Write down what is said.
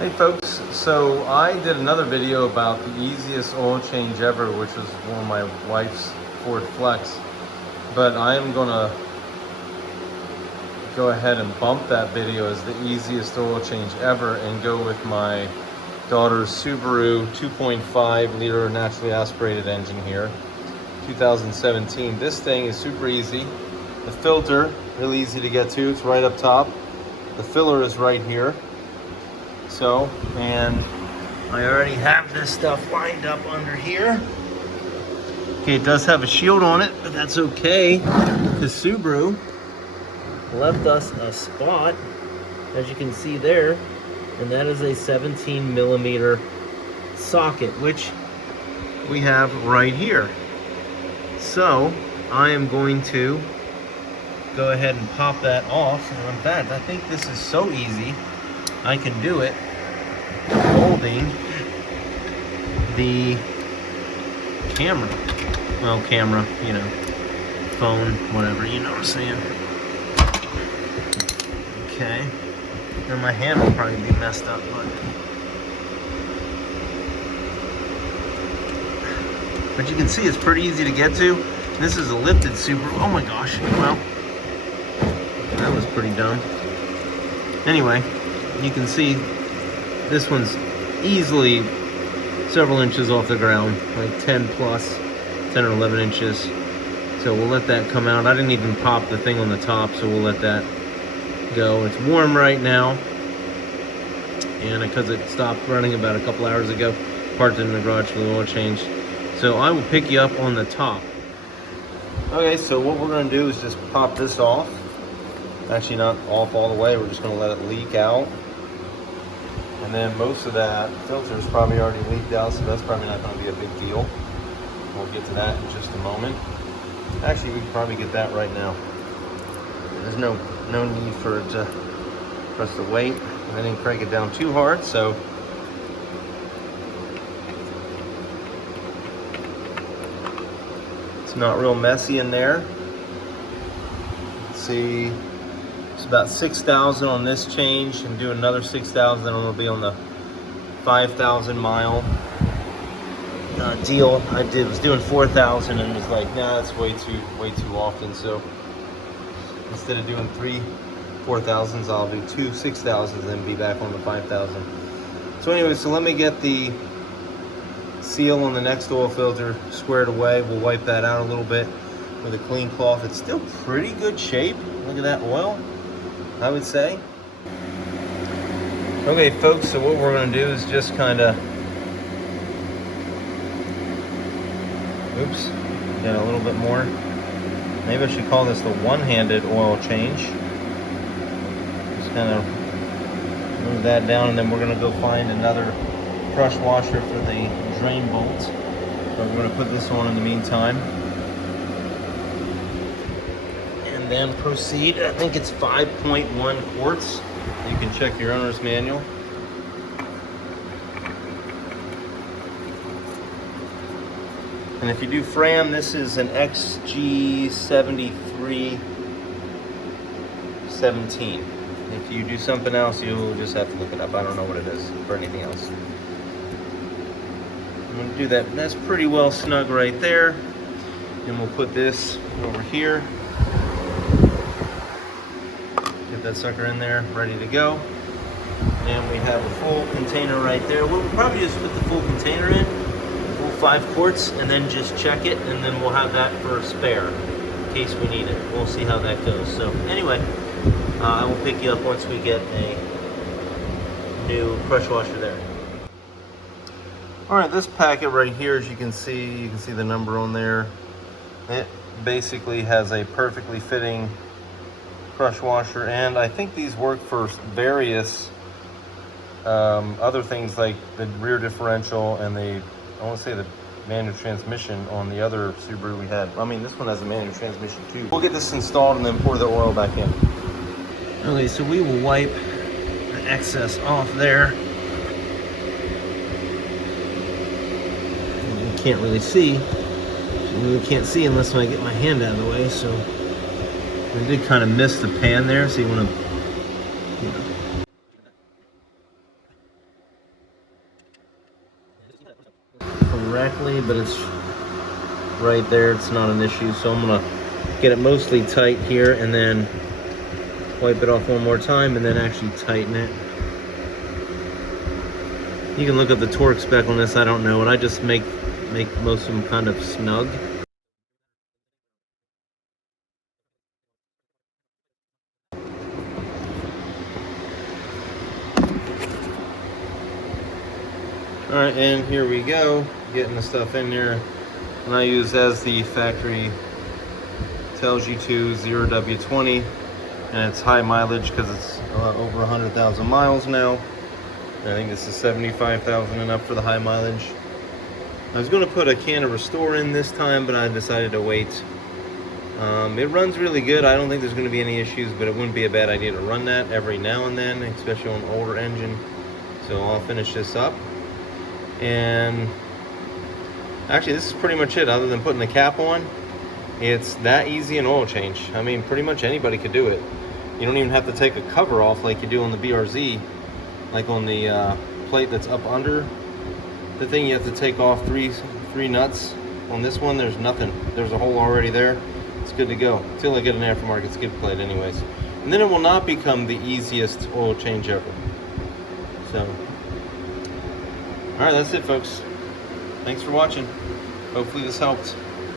Hey folks, so I did another video about the easiest oil change ever, which was one of my wife's Ford Flex. But I am gonna go ahead and bump that video as the easiest oil change ever and go with my daughter's Subaru 2.5 liter naturally aspirated engine here, 2017. This thing is super easy. The filter, really easy to get to, it's right up top. The filler is right here. So, and I already have this stuff lined up under here. Okay, it does have a shield on it, but that's okay, because Subaru left us a spot, as you can see there, and that is a 17 millimeter socket, which we have right here. So, I am going to go ahead and pop that off, and in fact, I think this is so easy, I can do it holding the camera. Well, camera, you know, phone, whatever, you know what I'm saying. Okay. And my hand will probably be messed up, but you can see it's pretty easy to get to. This is a lifted Subaru. Oh my gosh. Well, that was pretty dumb. Anyway, you can see this one's easily several inches off the ground, like 10 or 11 inches. So we'll let that come out. I didn't even pop the thing on the top, so we'll let that go. It's warm right now, and because it stopped running about a couple hours ago, parked it in the garage for the oil change. So I will pick you up on the top. Okay, so what we're going to do is just pop this off. Actually, not off all the way. We're just going to let it leak out. And then most of that filter is probably already leaked out, so that's probably not going to be a big deal. We'll get to that in just a moment. Actually, we can probably get that right now. There's no need for us to wait. I didn't crank it down too hard, so it's not real messy in there. Let's see. It's about 6,000 on this change, and do another 6,000, then it'll be on the 5,000 mile deal. I was doing 4,000 and was like, nah, that's way too often. So instead of doing 3 4,000s, I'll do 2 6,000s and then be back on the 5,000. So anyway, so let me get the seal on the next oil filter squared away. We'll wipe that out a little bit with a clean cloth. It's still pretty good shape. Look at that oil, I would say. Okay, folks, so what we're going to do is just kind of, oops, got a little bit more. Maybe I should call this the one-handed oil change. Just kind of move that down, and then we're going to go find another crush washer for the drain bolts. But we're going to put this on in the meantime. And then proceed. I think it's 5.1 quarts. You can check your owner's manual. And if you do Fram, this is an XG7317. If you do something else, you'll just have to look it up. I don't know what it is for anything else. I'm going to do that. That's pretty well snug right there. And we'll put this over here. Get that sucker in there, ready to go. And we have a full container right there. We'll probably just put the full container in, full 5 quarts, and then just check it, and then we'll have that for a spare in case we need it. We'll see how that goes. So anyway, I will pick you up once we get a new crush washer there. All right, this packet right here, as you can see the number on there. It basically has a perfectly fitting crush washer, and I think these work for various other things like the rear differential and I want to say the manual transmission on the other Subaru we had. I mean, this one has a manual transmission too. We'll get this installed and then pour the oil back in. Okay, so we will wipe the excess off there. You can't really see. You really can't see unless I get my hand out of the way, so I did kind of miss the pan there, so you want to, directly, but it's right there. It's not an issue, so I'm gonna get it mostly tight here and then wipe it off one more time and then actually tighten it. You can look up the torque spec on this, I don't know it. I just make most of them kind of snug. Alright, and here we go, getting the stuff in there. And I use, as the factory tells you to, 0W20. And it's high mileage because it's over 100,000 miles now. I think this is 75,000 and up for the high mileage. I was going to put a can of Restore in this time, but I decided to wait. It runs really good. I don't think there's going to be any issues, but it wouldn't be a bad idea to run that every now and then, especially on an older engine. So I'll finish this up. And actually, this is pretty much it. Other than putting the cap on, it's that easy an oil change. I mean, pretty much anybody could do it. You don't even have to take a cover off like you do on the BRZ. Like on the plate that's up under the thing, you have to take off three nuts. On this one, there's nothing. There's a hole already there. It's good to go. Until I get an aftermarket skid plate anyways. And then it will not become the easiest oil change ever. So, alright, that's it folks. Thanks for watching. Hopefully this helped.